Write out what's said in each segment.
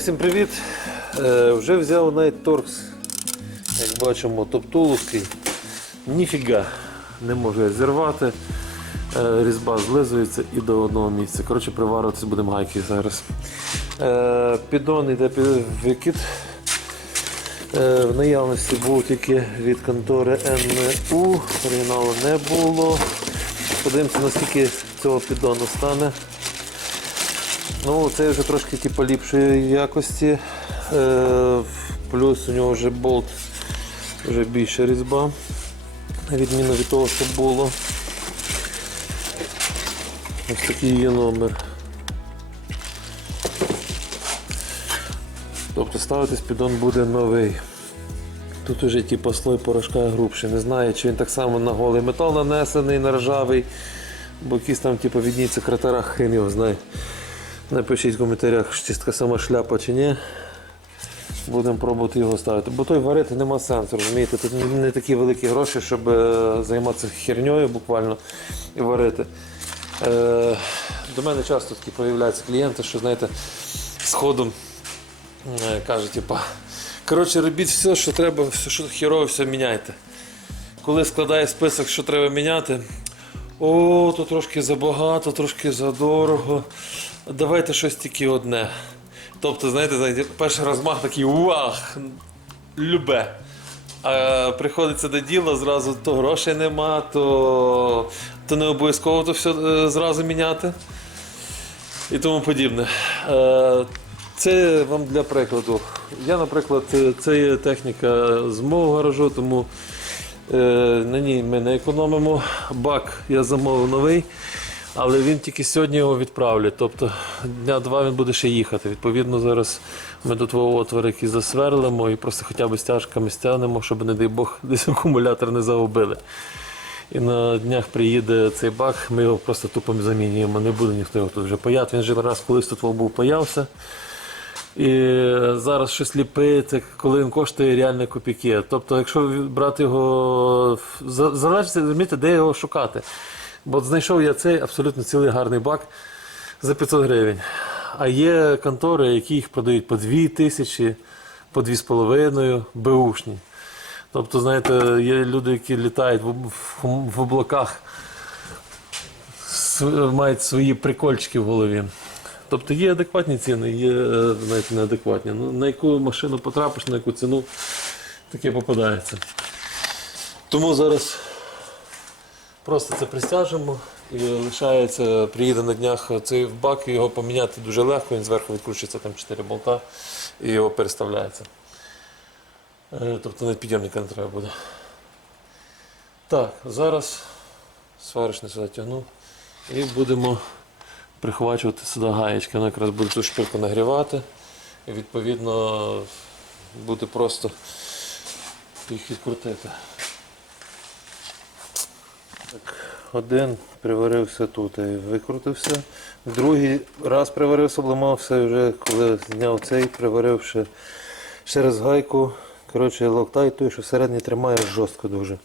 Всім привіт. Е, вже взяв Night Torx, як бачимо, топтуловський. Ніфіга не можу я зірвати. Е, різьба злизується і до одного місця. Коротше, приварюватись будемо гайки зараз. Е, піддон йде під викид. Е, в наявності був тільки від контори НУ, оригіналу не було. Подивимося, наскільки цього піддону стане. Ну, це вже трошки типу, ліпшої якості. Е, плюс у нього вже болт вже більша різьба, на відміну від того, що було. Ось такий є номер. Тобто ставитись піддон буде новий. Тут уже типу, слой порошка грубший. Не знаю, чи він так само на голий метал нанесений, на ржавий, бо якісь там типу, відніться кратера, хрен його знає. Напишіть в коментарях, чи така сама шляпа чи ні. Будемо пробувати його ставити. Бо той варити нема сенсу, розумієте? Тут не такі великі гроші, щоб е, займатися херньою буквально і варити. Е, до мене часто такі появляються клієнти, що знаєте, з ходом е, кажуть, типа, коротше, робіть все, що треба, все, що херово, все міняйте. Коли складає список, що треба міняти, о, то трошки забагато, трошки задорого. Давайте щось тільки одне. Тобто, знаєте, знаєте, перший розмах такий вах, любе. А приходиться до діла, зразу то грошей нема, то, то не обов'язково то все е, зразу міняти і тому подібне. Е, Це вам для прикладу. Я, наприклад, це є техніка з мого гаражу, тому е, на ній ми не економимо. Бак я замовив новий, але він тільки сьогодні його відправлять. Тобто дня два він буде ще їхати. Відповідно, зараз ми до твого отвори якісь засверлимо і просто хоча б стяжками стягнемо, щоб, не дай Бог, десь акумулятор не загубили. І на днях приїде цей бак, ми його просто тупо замінюємо. Не буде ніхто його тут вже паяти. Він же раз колись тут був паявся. І зараз щось ліпити, коли він коштує реальні копійки. Тобто, якщо брати його, залежить, розумієте, де його шукати. Бо знайшов я цей абсолютно цілий гарний бак за 500 гривень. А є контори, які їх продають по 2 тисячі, по 2,5, беушні. Тобто, знаєте, є люди, які літають в, облаках, мають свої прикольчики в голові. Тобто є адекватні ціни, є е, знаєте, неадекватні. Ну, на яку машину потрапиш, на яку ціну, таке попадається. Тому зараз просто це присяжемо і лишається, приїде на днях цей бак, і його поміняти дуже легко, він зверху відкручується там 4 болта і його переставляється. Е, Тобто навіть підйомника не треба буде. Так, зараз сварочний сюди тягну і будемо прихвачувати сюди гаєчки. Воно якраз буде цю шпильку нагрівати. І відповідно буде просто їх відкрутити. Так, один приварився тут і викрутився. Другий раз приварився, обламався вже коли зняв цей, приварив ще, раз гайку. Коротше, локтай той, що всередині тримає жорстко дуже.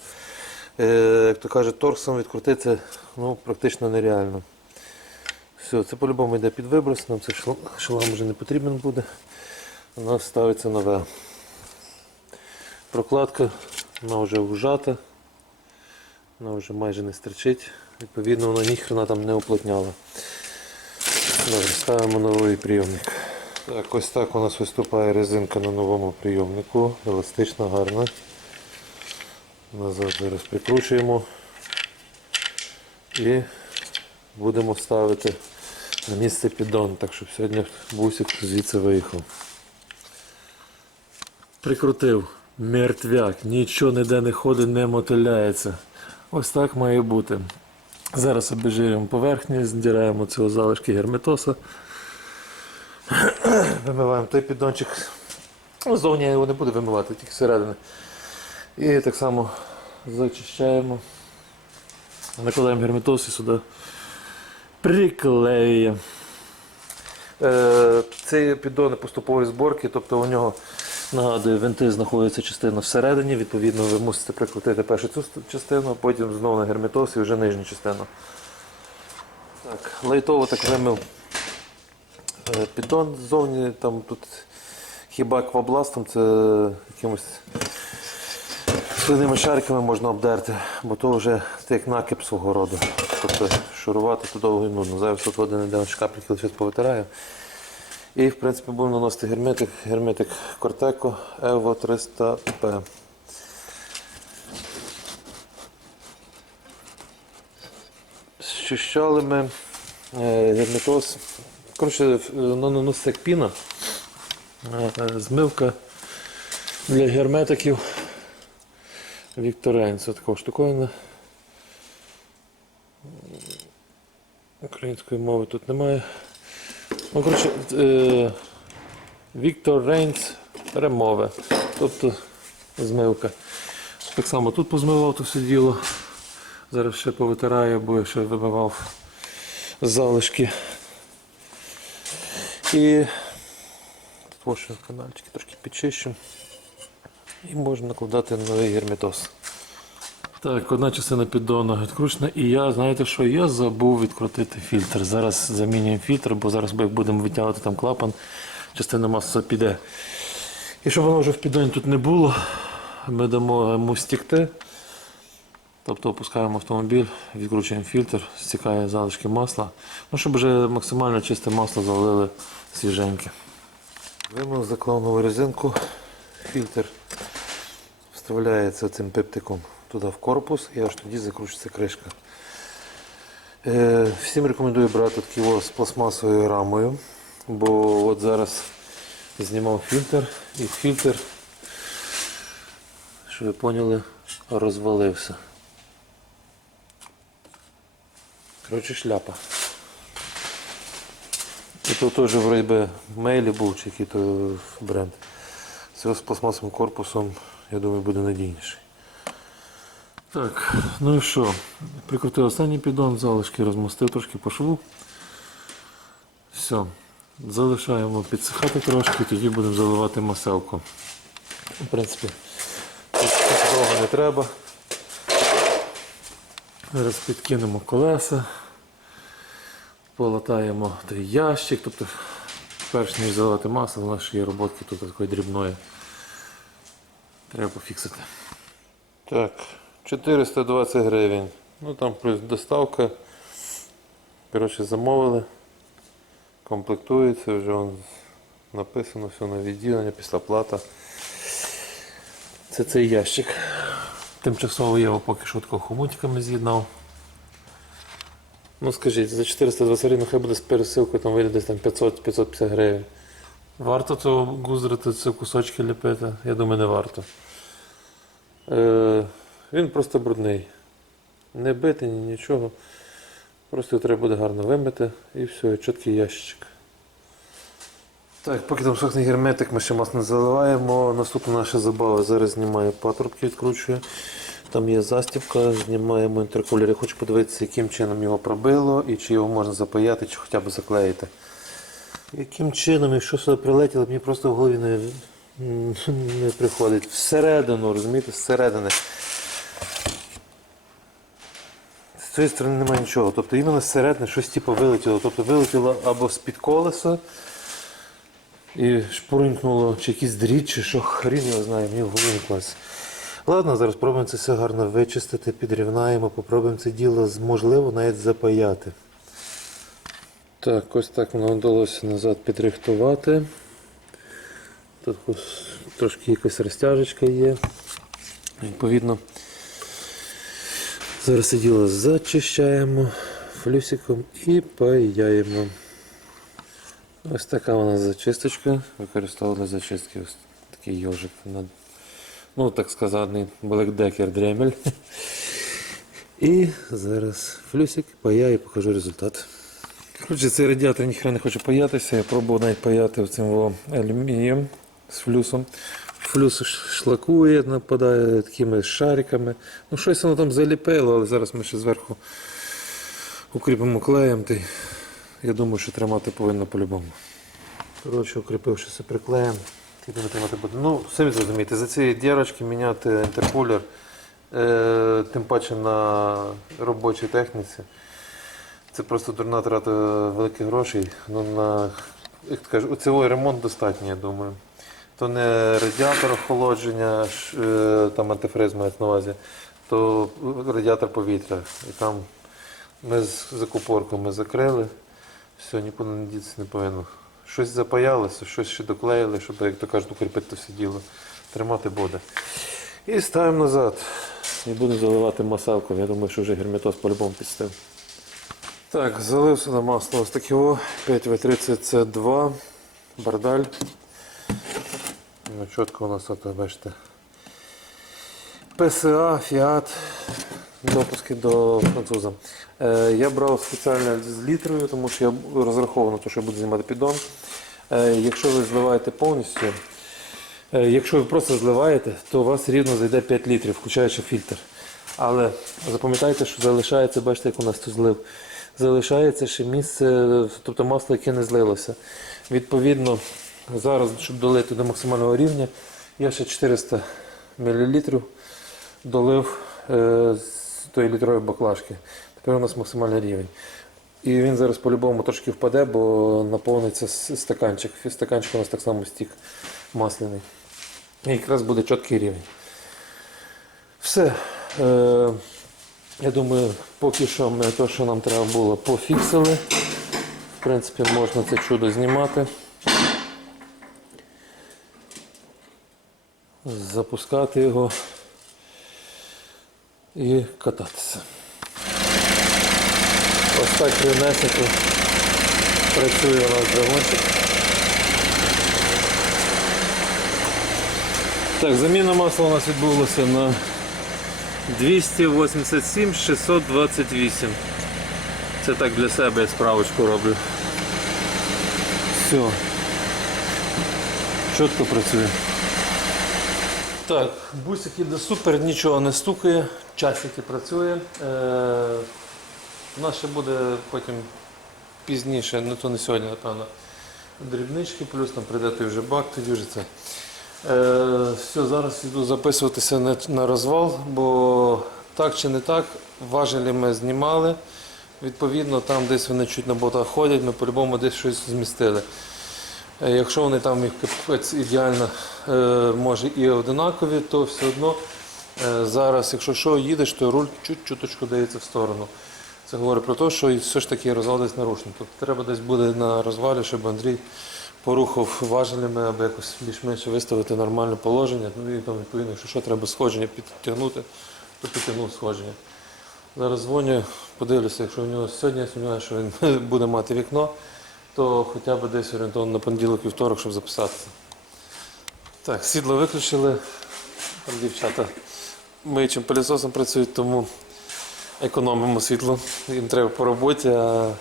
Е, як то каже, торксом відкрутити ну, практично нереально. Все, це по-любому йде під виброс, нам цей шелам вже не потрібен буде. У нас ставиться нове. Прокладка, вона вже вжата, вона вже майже не стерчить. Відповідно, вона ніхрена там не уплотняла. Добре, ставимо новий прийомник. Так, ось так у нас виступає резинка на новому прийомнику. Еластична, гарна. Назад зараз прикручуємо і будемо ставити на місце піддон, так щоб сьогодні бусик звідси виїхав. Прикрутив мертвяк, нічого ніде не ходить, не мотиляється. Ось так має бути. Зараз обезжирюємо поверхню, здираємо цього залишки герметоса. Вимиваємо той піддончик. Зовні я його не буду вимивати, тільки зсередини. І так само зачищаємо. Накладаємо герметоз і сюди приклеюємо. Е, Це піддони поступової зборки, тобто у нього, нагадую, винти знаходяться частина всередині, відповідно, ви мусите прикрутити першу цю частину, потім знову на герметоз і вже нижню частину. Так, лайтово так вимив е, ззовні, там тут хіба аквабластом, це якимось слиними шариками можна обдерти, бо то вже це як накип свого роду. Тобто шурувати то довго і нудно. Зараз тут один іде капліки лише повитираю. І в принципі будемо наносити герметик, герметик Corteco Evo 300P. Щищали ми е, герметоз. Коротше, наноситься як піна. Е, е, Змивка для герметиків. Віктор Рейнс, така штуковина. Української мови тут немає. Ну, коротше, е, Віктор Рейнс ремове. Тобто змивка. Так само тут позмивав то все діло. Зараз ще повитираю, бо я ще вибивав залишки. І тут ось канальчики трошки підчищу. І можна накладати новий герметоз. Так, одна частина піддону відкручена, і я, знаєте що, я забув відкрутити фільтр. Зараз замінюємо фільтр, бо зараз як будемо витягувати там клапан, частина маси піде. І щоб воно вже в піддоні тут не було, ми дамо йому стікти. Тобто опускаємо автомобіль, відкручуємо фільтр, стікає залишки масла. Ну, щоб вже максимально чисте масло залили свіженьке. Вимив заклав нову резинку, фільтр вставляється цим пептиком туди в корпус і аж тоді закручується кришка. Е, всім рекомендую брати такі з пластмасовою рамою, бо от зараз знімав фільтр і фільтр, що ви поняли, розвалився. Коротше, шляпа. І то теж вроді мейлі був чи який то бренд. Це з пластмасовим корпусом, я думаю, буде надійніший. Так, ну і що? Прикрутив останній піддон, залишки розмостив трошки по шву. Все. Залишаємо підсихати трошки, тоді будемо заливати маселку. В принципі, тут довго не треба. Зараз підкинемо колеса, полатаємо той ящик, тобто перш ніж заливати масло, у нас є роботки тут такої дрібної. Треба пофіксити. Так, 420 гривень. Ну там плюс доставка. Коротше, замовили. Комплектується, вже вон написано все на відділення, після плата. Це цей ящик. Тимчасово я його поки тако хомутиками з'єднав. Ну скажіть, за 420 гривень хай буде з пересилкою, там вийде десь там 500-550 гривень. Варто цього гузрити, це кусочки ліпити? Я думаю, не варто. Е, він просто брудний. Не битий, ні нічого. Просто треба буде гарно вимити і все, чіткий ящичок. Так, поки там сохне герметик, ми ще масло не заливаємо. Наступна наша забава. Зараз знімаю патрубки, відкручую. Там є застібка, знімаємо інтеркулер. Я хочу подивитися, яким чином його пробило і чи його можна запаяти, чи хоча б заклеїти. Яким чином, якщо сюди прилетіло, мені просто в голові не, не приходить. Всередину, розумієте, зсередини. Цієї сторони немає нічого. Тобто іменно зсередини щось типу вилетіло. Тобто вилетіло або з-під колеса і шпуринкнуло, чи якийсь дріт, чи що хрін його знає, мені в голові клас. Ладно, зараз спробуємо це все гарно вичистити, підрівнаємо, попробуємо це діло можливо навіть запаяти. Так, ось так воно вдалося назад підрихтувати. Тут трошки якась розтяжечка є. Відповідно. Зараз це діло зачищаємо флюсиком і паяємо. Ось така у нас зачисточка. Використовували зачистки ось такий йожик. Ну, так сказаний, Black дремель. І зараз флюсик паяю і покажу результат. Коротше, цей радіатор ніхрена не хоче паятися. Я пробував навіть паяти цим алюмінієм з флюсом. Флюс ш- шлакує, нападає такими шариками. Ну, щось воно там заліпило, але зараз ми ще зверху укріпимо клеєм. Та я думаю, що тримати повинно по-любому. Коротше, укріпившися приклеєм, тільки тримати буде. Ну, самі зрозумієте, за ці дірочки міняти інтеркулер, е, тим паче на робочій техніці. Це просто дурна трата великих грошей. Ну, на як ти кажеш, оцевий ремонт достатньо, я думаю. То не радіатор охолодження, е, там антифриз мається на увазі, то радіатор повітря. І там ми з закупорку ми закрили, все, нікуди не дітися не повинно. Щось запаялося, щось ще доклеїли, щоб, як то кажуть, укріпити все діло. Тримати буде. І ставимо назад. І будемо заливати маселком. Я думаю, що вже герметоз по-любому підстив. Так, залив сюди масло ось таке о, 5В30С2, бардаль. Ну, чітко у нас тут, бачите. ПСА, Фіат, допуски до француза. Е, я брав спеціально з літрою, тому що я розраховував на що я буду знімати піддон. Е, якщо ви зливаєте повністю, е, якщо ви просто зливаєте, то у вас рівно зайде 5 літрів, включаючи фільтр. Але запам'ятайте, що залишається, бачите, як у нас тут злив. Залишається ще місце, тобто масло, яке не злилося. Відповідно, зараз, щоб долити до максимального рівня, я ще 400 мл долив е, з тої літрової баклажки. Тепер у нас максимальний рівень. І він зараз по-любому трошки впаде, бо наповниться стаканчик. Стаканчик у нас так само стік масляний. І якраз буде чіткий рівень. Все. Е, я думаю, поки що ми те, що нам треба було, пофіксили. В принципі, можна це чудо знімати. Запускати його і кататися. Ось так рівнесенько працює у нас двигунчик. Так, заміна масла у нас відбулася на 287 628. Це так для себе я справочку роблю. Все. Чітко працює. Так, бусик іде супер, нічого не стукає, часики працює. Е, у нас ще буде потім пізніше, ну то не сьогодні, напевно, дрібнички, плюс там прийде той вже бак, тоді вже це. Е, все, зараз йду записуватися на, на розвал, бо так чи не так, важелі ми знімали. Відповідно, там десь вони чуть на ботах ходять, ми по-любому десь щось змістили. Е, Якщо вони там ідеально е, може і одинакові, то все одно е, зараз, якщо що, їдеш, то руль чуть-чуточку дається в сторону. Це говорить про те, що все ж таки розвал десь. Тобто треба десь буде на розвалі, щоб Андрій порухав важелями, аби якось більш-менш виставити нормальне положення. Ну і там відповідно, якщо що, треба сходження підтягнути, то підтягнув сходження. Зараз дзвоню, подивлюся, якщо у нього сьогодні я сумніваюся, що він буде мати вікно, то хоча б десь орієнтовно на понеділок вівторок, щоб записатися. Так, сідло виключили. Там дівчата миючим пилісосом працюють, тому економимо світло. Їм треба по роботі, а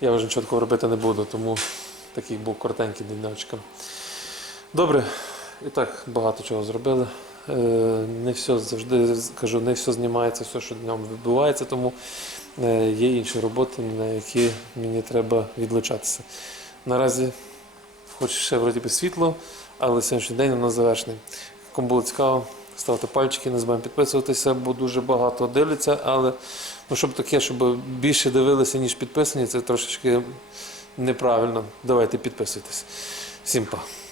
я вже нічого такого робити не буду, тому такий був коротенький денечка. Добре, і так багато чого зробили. Е, Не все завжди кажу, не все знімається, все, що ньому відбувається, тому е, є інші роботи, на які мені треба відлучатися. Наразі хоч ще вроді би світло, але сьогоднішній день у нас завершений. Кому було цікаво, ставте пальчики, не забуваємо підписуватися, бо дуже багато дивляться, але ну, щоб таке, щоб більше дивилися, ніж підписані, це трошечки неправильно. Давайте підписуйтесь. Всім па.